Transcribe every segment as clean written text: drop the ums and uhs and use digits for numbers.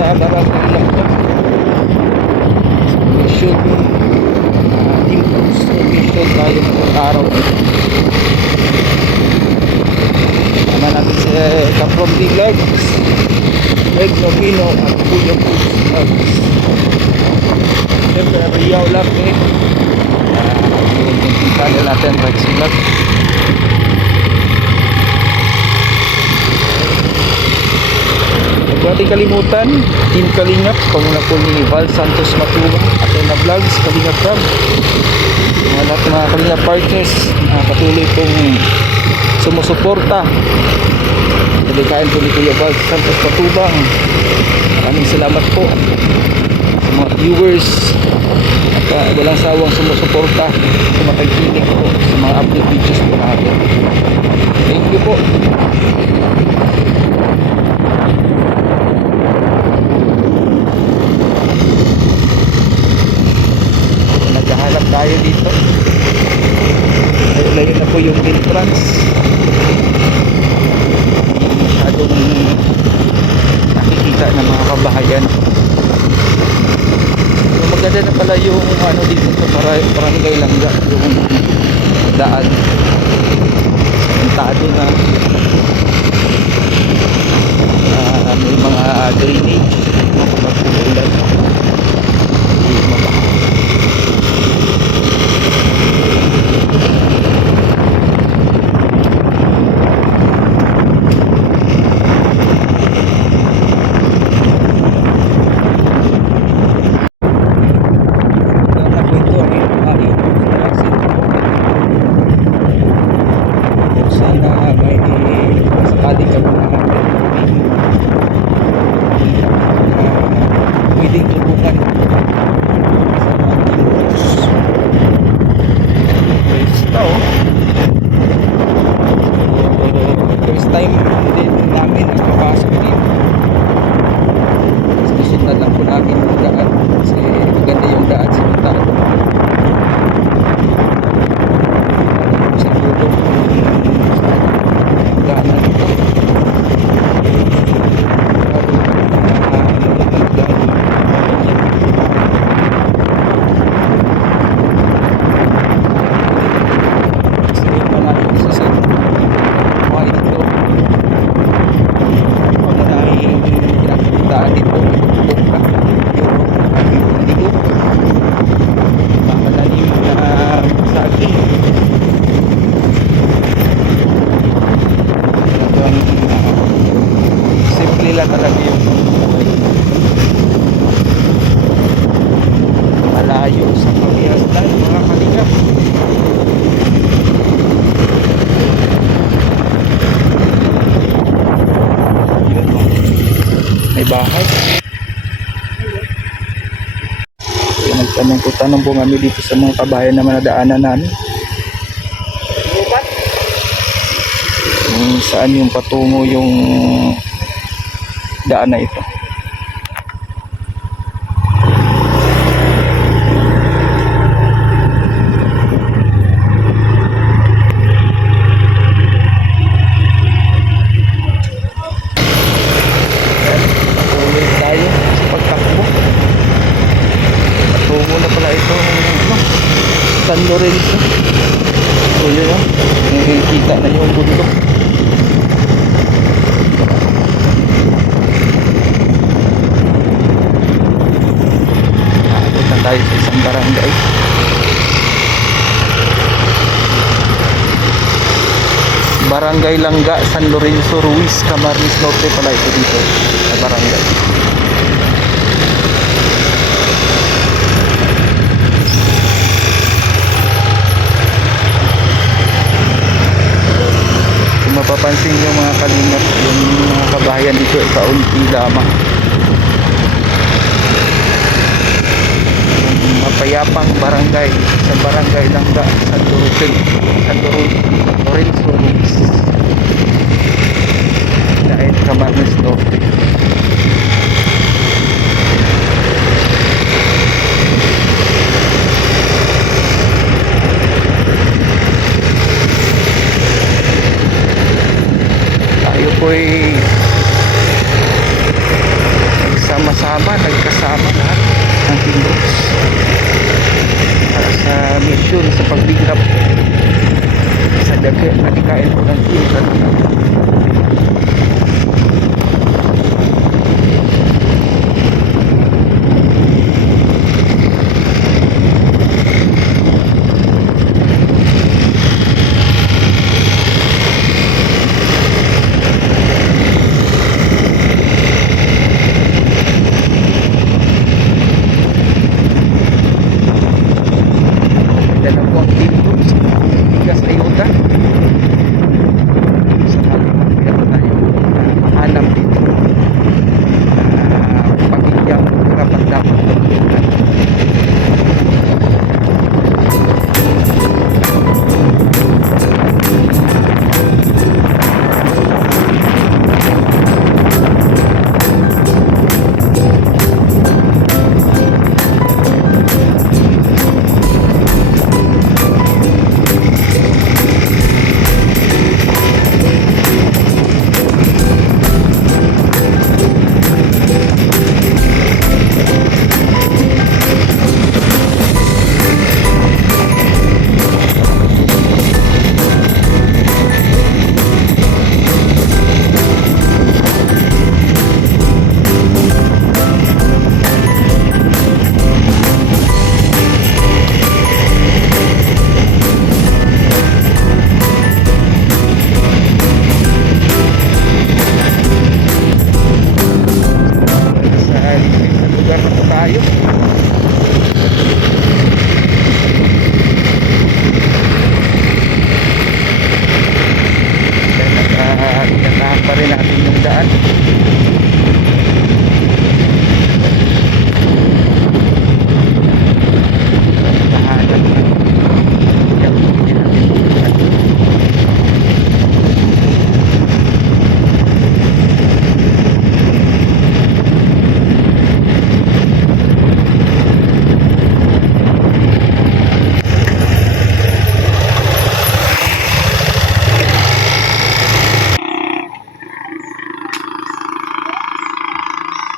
sa Barangay Lambak. Mission impulse mission tayo ngayong araw. Sama natin si Kaprom D Vlogs, Greg Novino at Kuya Pugs Vlogs. Siyempre Riyaw Laki, yung channel natin Rex Vlog. Huwag natin kalimutan Team Kalingap, pamuna po ni Val Santos Matubang, Athena Vlogs, Kalingap Vlog, lahat ng mga Kalingap partners patuloy pong sumusuporta. Nabikain po ni Kuya Val Santos Matubang. Maraming salamat po sa mga viewers at walang sawang sumusuporta, sumatagpilig po sa mga update videos po natin. Thank you po. Naghahanap tayo dito. Layo na po yung entrance. Masyadong nakikita ng mga kabahayan. Maganda na pala yung ano dito sa Barangay Langga, yung daan. Sentado na. May mga drainage. Mapupulan. Hindi mabaha. Bahay. Kaya nagtanong po kami dito sa mga kabayan na manadaanan namin. Saan yung patungo yung daan na ito. San Lorenzo. So yun o, nakikita na yung bundok. Nakakot na tayo sa isang barangay. Barangay Langga, San Lorenzo, Ruiz, Camarines Norte pala ito dito sa barangay. Mapapansin nyo mga kalingap, yung mga kabahayan dito ay kaunti lamang. Mapayapang barangay sa Barangay Langga, San Lorenzo Ruiz, dahil Camarines Norte. Tayo po'y nagsama nagkasama lahat ng team groups para sa mission sa pag-pick up sa nagkain po ng team Kalingap.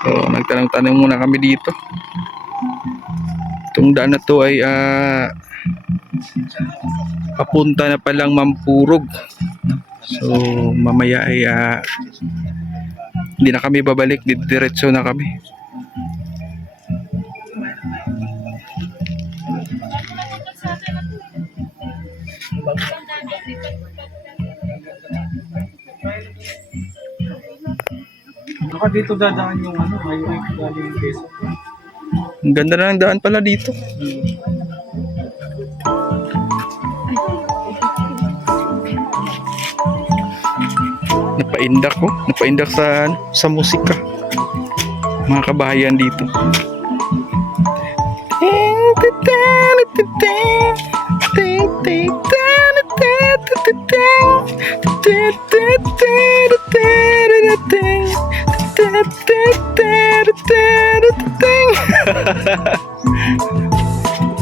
So, nagtanong-tanong muna kami dito. Itong daan na to ay papunta na palang Mampurog. So, mamaya ay hindi na kami babalik, diretso na kami. Baka dito dadaan yung highway galing Quezon. Ang ganda na ng daan pala dito. Napaindak sa musika. Mga kabahayan dito.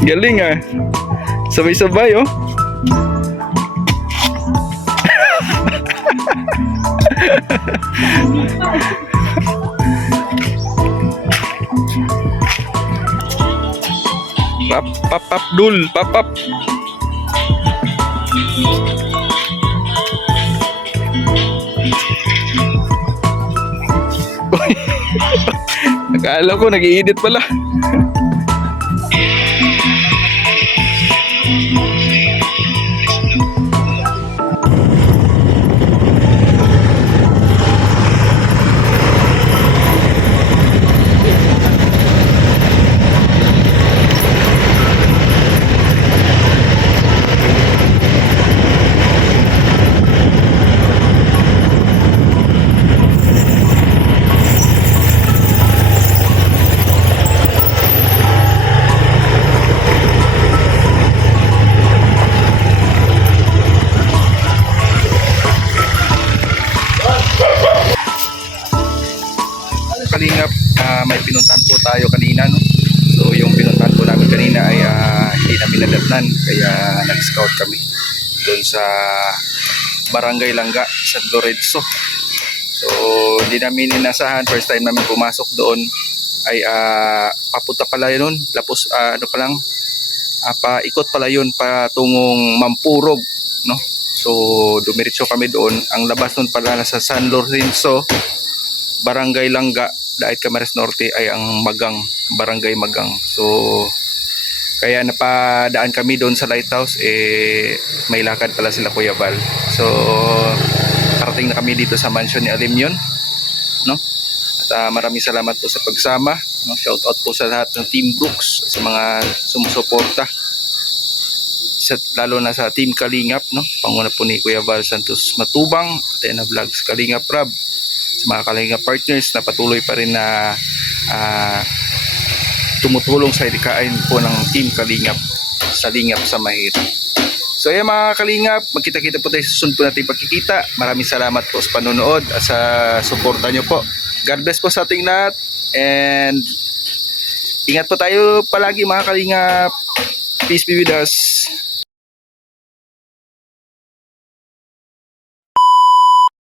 Galing ah. Sabay-sabay oh. Pap pap pap dul pap pap. Akala ko nag-i-edit pala. Kalingap, may pinuntahan po tayo kanina, no? So yung pinuntahan po namin kanina ay hindi namin nadatnan, kaya nag-scout kami doon sa Barangay Langga, San Lorenzo. So hindi namin inasahan, first time namin pumasok doon. ay papunta pala yun, tapos ano pa lang, paikot pala yun patungong Mampurog, no? So dumiretso kami doon. Ang labas nun pala nasa San Lorenzo, Barangay Langga, Daet Camarines Norte ay ang Magang, Barangay Magang. So kaya napadaan kami doon sa lighthouse, may lakad pala sila Kuya Val. So parating na kami dito sa mansion ni Alimyon, no? At maraming salamat po sa pagsama, no? Shout out po sa lahat ng Team Brooks, sa mga sumusuporta, lalo na sa Team Kalingap, no? Panguna po ni Kuya Val Santos Matubang, Athena Vlogs, Kalingap Rab, sa mga Kalingap partners na patuloy pa rin na tumutulong sa idikain po ng Team Kalingap sa Lingap sa Mahirap. So ayan mga Kalingap, magkita-kita po tayo sa susunod po natin pagkikita. Maraming salamat po sa panonood at sa suporta nyo po. God bless po sa ating lahat, and ingat po tayo palagi mga Kalingap. Peace be with us.